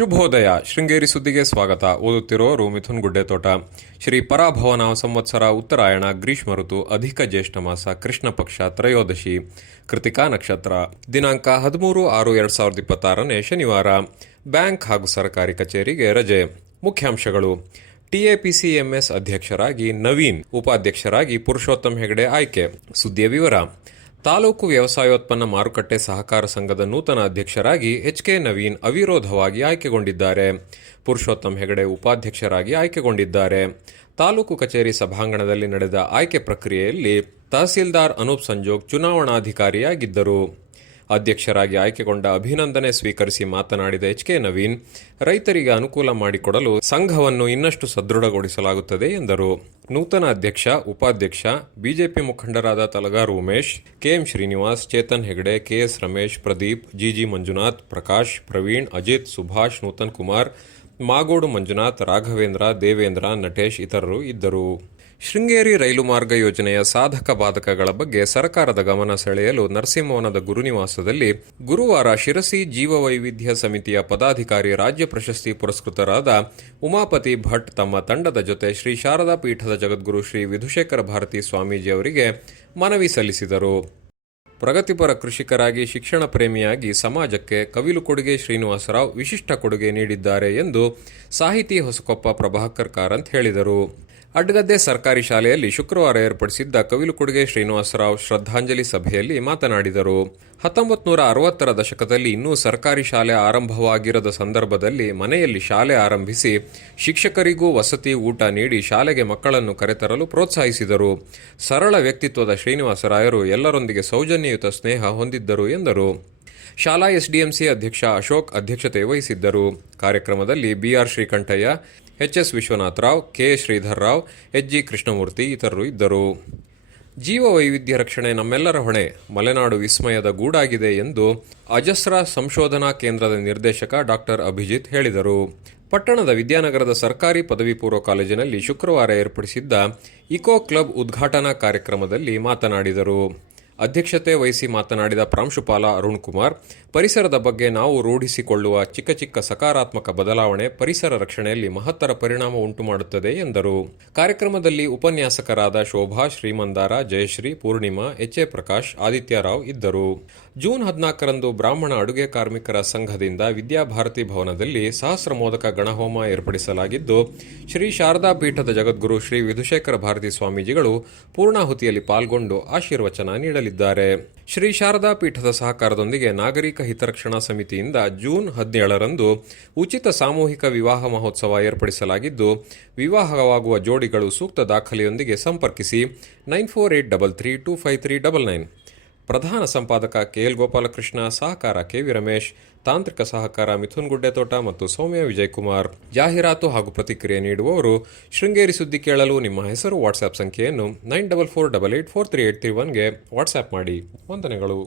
ಶುಭೋದಯ. ಶೃಂಗೇರಿ ಸುದ್ದಿಗೆ ಸ್ವಾಗತ. ಓದುತ್ತಿರೋರು ಮಿಥುನ್ ಗುಡ್ಡೆತೋಟ. ಶ್ರೀ ಪರಾಭವನ ಸಂವತ್ಸರ ಉತ್ತರಾಯಣ ಗ್ರೀಷ್ಮ ಋತು ಅಧಿಕ ಜ್ಯೇಷ್ಠ ಮಾಸ ಕೃಷ್ಣ ಪಕ್ಷ ತ್ರಯೋದಶಿ ಕೃತಿಕಾ ನಕ್ಷತ್ರ. ದಿನಾಂಕ 13/6/2026 ಶನಿವಾರ. ಬ್ಯಾಂಕ್ ಹಾಗೂ ಸರ್ಕಾರಿ ಕಚೇರಿಗೆ ರಜೆ. ಮುಖ್ಯಾಂಶಗಳು: ಟಿಎಪಿಸಿಎಂಎಸ್ ಅಧ್ಯಕ್ಷರಾಗಿ ನವೀನ್, ಉಪಾಧ್ಯಕ್ಷರಾಗಿ ಪುರುಷೋತ್ತಮ್ ಹೆಗಡೆ ಆಯ್ಕೆ. ಸುದ್ದಿಯ ವಿವರ: ತಾಲೂಕು ವ್ಯವಸಾಯೋತ್ಪನ್ನ ಮಾರುಕಟ್ಟೆ ಸಹಕಾರ ಸಂಘದ ನೂತನ ಅಧ್ಯಕ್ಷರಾಗಿ ಎಚ್.ಕೆ. ನವೀನ್ ಅವಿರೋಧವಾಗಿ ಆಯ್ಕೆಗೊಂಡಿದ್ದಾರೆ. ಪುರುಷೋತ್ತಮ್ ಹೆಗಡೆ ಉಪಾಧ್ಯಕ್ಷರಾಗಿ ಆಯ್ಕೆಗೊಂಡಿದ್ದಾರೆ. ತಾಲೂಕು ಕಚೇರಿ ಸಭಾಂಗಣದಲ್ಲಿ ನಡೆದ ಆಯ್ಕೆ ಪ್ರಕ್ರಿಯೆಯಲ್ಲಿ ತಹಸೀಲ್ದಾರ್ ಅನೂಪ್ ಸಂಜೋಗ್ ಚುನಾವಣಾಧಿಕಾರಿಯಾಗಿದ್ದರು. ಅಧ್ಯಕ್ಷರಾಗಿ ಆಯ್ಕೆಗೊಂಡ ಅಭಿನಂದನೆ ಸ್ವೀಕರಿಸಿ ಮಾತನಾಡಿದ ಎಚ್.ಕೆ. ನವೀನ್, ರೈತರಿಗೆ ಅನುಕೂಲ ಮಾಡಿಕೊಡಲು ಸಂಘವನ್ನು ಇನ್ನಷ್ಟು ಸದೃಢಗೊಳಿಸಲಾಗುತ್ತದೆ ಎಂದರು. ನೂತನ ಅಧ್ಯಕ್ಷ, ಉಪಾಧ್ಯಕ್ಷ ಬಿಜೆಪಿ ಮುಖಂಡರಾದ Talagaru Umesh, KM Srinivas, Chetan Hegde, KS Ramesh, Pradeep, GG Manjunath, Prakash, Praveen, Ajit, Subhash, Nutan Kumar, Magodu Manjunath, Raghavendra, Devendra, Natesh ಇತರರು ಇದ್ದರು. ಶೃಂಗೇರಿ ರೈಲು ಮಾರ್ಗ ಯೋಜನೆಯ ಸಾಧಕ ಬಾಧಕಗಳ ಬಗ್ಗೆ ಸರ್ಕಾರದ ಗಮನ ಸೆಳೆಯಲು ನರಸಿಂಹವನದ ಗುರುನಿವಾಸದಲ್ಲಿ ಗುರುವಾರ ಶಿರಸಿ ಜೀವವೈವಿಧ್ಯ ಸಮಿತಿಯ ಪದಾಧಿಕಾರಿ, ರಾಜ್ಯ ಪ್ರಶಸ್ತಿ ಪುರಸ್ಕೃತರಾದ ಉಮಾಪತಿ ಭಟ್ ತಮ್ಮ ತಂಡದ ಜೊತೆ ಶ್ರೀ ಶಾರದಾ ಪೀಠದ ಜಗದ್ಗುರು ಶ್ರೀ ವಿಧುಶೇಖರ ಭಾರತಿ ಸ್ವಾಮೀಜಿ ಅವರಿಗೆ ಮನವಿ ಸಲ್ಲಿಸಿದರು. ಪ್ರಗತಿಪರ ಕೃಷಿಕರಾಗಿ, ಶಿಕ್ಷಣ ಪ್ರೇಮಿಯಾಗಿ ಸಮಾಜಕ್ಕೆ ಕವಿಲು ಕೊಡುಗೆ ಶ್ರೀನಿವಾಸರಾವ್ ವಿಶಿಷ್ಟ ಕೊಡುಗೆ ನೀಡಿದ್ದಾರೆ ಎಂದು ಸಾಹಿತಿ ಹೊಸಕೊಪ್ಪ ಪ್ರಭಾಕರ್ ಕಾರಂತ್ ಹೇಳಿದರು. ಅಡ್ಗದ್ದೆ ಸರ್ಕಾರಿ ಶಾಲೆಯಲ್ಲಿ ಶುಕ್ರವಾರ ಏರ್ಪಡಿಸಿದ್ದ ಕವಿಲು ಕೊಡುಗೆ ಶ್ರೀನಿವಾಸರಾವ್ ಶ್ರದ್ಧಾಂಜಲಿ ಸಭೆಯಲ್ಲಿ ಮಾತನಾಡಿದರು. 1960ರ ದಶಕದಲ್ಲಿ ಇನ್ನೂ ಸರ್ಕಾರಿ ಶಾಲೆ ಆರಂಭವಾಗಿರದ ಸಂದರ್ಭದಲ್ಲಿ ಮನೆಯಲ್ಲಿ ಶಾಲೆ ಆರಂಭಿಸಿ ಶಿಕ್ಷಕರಿಗೂ ವಸತಿ, ಊಟ ನೀಡಿ ಶಾಲೆಗೆ ಮಕ್ಕಳನ್ನು ಕರೆತರಲು ಪ್ರೋತ್ಸಾಹಿಸಿದರು. ಸರಳ ವ್ಯಕ್ತಿತ್ವದ ಶ್ರೀನಿವಾಸರಾಯರು ಎಲ್ಲರೊಂದಿಗೆ ಸೌಜನ್ಯಯುತ ಸ್ನೇಹ ಹೊಂದಿದ್ದರು ಎಂದರು. ಶಾಲಾ ಎಸ್ಡಿಎಂಸಿ ಅಧ್ಯಕ್ಷ ಅಶೋಕ್ ಅಧ್ಯಕ್ಷತೆ ವಹಿಸಿದ್ದರು. ಕಾರ್ಯಕ್ರಮದಲ್ಲಿ BR Srikantaiah, HS Vishwanatharao, K Sridhar Rao, HG. Krishnamurthy ಇತರರು ಇದ್ದರು. ಜೀವ ವೈವಿಧ್ಯ ರಕ್ಷಣೆ ನಮ್ಮೆಲ್ಲರ ಹೊಣೆ, ಮಲೆನಾಡು ವಿಸ್ಮಯದ ಗೂಡಾಗಿದೆ ಎಂದು ಅಜಸ್ರ ಸಂಶೋಧನಾ ಕೇಂದ್ರದ ನಿರ್ದೇಶಕ ಡಾ. ಅಭಿಜಿತ್ ಹೇಳಿದರು. ಪಟ್ಟಣದ ವಿದ್ಯಾನಗರದ ಸರ್ಕಾರಿ ಪದವಿ ಪೂರ್ವ ಕಾಲೇಜಿನಲ್ಲಿ ಶುಕ್ರವಾರ ಏರ್ಪಡಿಸಿದ್ದ ಇಕೋ ಕ್ಲಬ್ ಉದ್ಘಾಟನಾ ಕಾರ್ಯಕ್ರಮದಲ್ಲಿ ಮಾತನಾಡಿದರು. ಅಧ್ಯಕ್ಷತೆ ವಹಿಸಿ ಮಾತನಾಡಿದ ಪ್ರಾಂಶುಪಾಲ ಅರುಣ್ ಕುಮಾರ್, ಪರಿಸರದ ಬಗ್ಗೆ ನಾವು ರೂಢಿಸಿಕೊಳ್ಳುವ ಚಿಕ್ಕ ಚಿಕ್ಕ ಸಕಾರಾತ್ಮಕ ಬದಲಾವಣೆ ಪರಿಸರ ರಕ್ಷಣೆಯಲ್ಲಿ ಮಹತ್ತರ ಪರಿಣಾಮ ಉಂಟುಮಾಡುತ್ತದೆ ಎಂದರು. ಕಾರ್ಯಕ್ರಮದಲ್ಲಿ ಉಪನ್ಯಾಸಕರಾದ ಶೋಭಾ, ಶ್ರೀಮಂದಾರ, ಜಯಶ್ರೀ, ಪೂರ್ಣಿಮಾ, ಎಚ್.ಎ. ಪ್ರಕಾಶ್, ಆದಿತ್ಯರಾವ್ ಇದ್ದರು. ಜೂನ್ 14ರಂದು ಬ್ರಾಹ್ಮಣ ಅಡುಗೆ ಕಾರ್ಮಿಕರ ಸಂಘದಿಂದ ವಿದ್ಯಾಭಾರತಿ ಭವನದಲ್ಲಿ ಸಹಸ್ರ ಮೋದಕ ಗಣಹೋಮ ಏರ್ಪಡಿಸಲಾಗಿದ್ದು, ಶ್ರೀ ಶಾರದಾ ಪೀಠದ ಜಗದ್ಗುರು ಶ್ರೀ ವಿಧುಶೇಖರ ಭಾರತಿ ಸ್ವಾಮೀಜಿಗಳು ಪೂರ್ಣಾಹುತಿಯಲ್ಲಿ ಪಾಲ್ಗೊಂಡು ಆಶೀರ್ವಚನ ನೀಡಲಿದ್ದಾರೆ. ಶ್ರೀ ಶಾರದಾ ಪೀಠದ ಸಹಕಾರದೊಂದಿಗೆ ನಾಗರಿಕ ಹಿತರಕ್ಷಣಾ ಸಮಿತಿಯಿಂದ ಜೂನ್ 17ರಂದು ಉಚಿತ ಸಾಮೂಹಿಕ ವಿವಾಹ ಮಹೋತ್ಸವ ಏರ್ಪಡಿಸಲಾಗಿದ್ದು, ವಿವಾಹವಾಗುವ ಜೋಡಿಗಳು ಸೂಕ್ತ ದಾಖಲೆಯೊಂದಿಗೆ ಸಂಪರ್ಕಿಸಿ 9483325399. ಪ್ರಧಾನ ಸಂಪಾದಕ ಕೆಎಲ್ ಗೋಪಾಲಕೃಷ್ಣ, ಸಹಕಾರ ಕೆವಿ ರಮೇಶ್, ತಾಂತ್ರಿಕ ಸಹಕಾರ ಮಿಥುನ್ ಗುಡ್ಡೆತೋಟ ಮತ್ತು ಸೌಮ್ಯ ವಿಜಯಕುಮಾರ್. ಜಾಹೀರಾತು ಹಾಗೂ ಪ್ರತಿಕ್ರಿಯೆ ನೀಡುವವರು ಶೃಂಗೇರಿ ಸುದ್ದಿ ಕೇಳಲು ನಿಮ್ಮ ಹೆಸರು, ವಾಟ್ಸ್ಆಪ್ ಸಂಖ್ಯೆಯನ್ನು 9448843831ಗೆ ವಾಟ್ಸ್ಆಪ್ ಮಾಡಿ. ವಂದನೆಗಳು.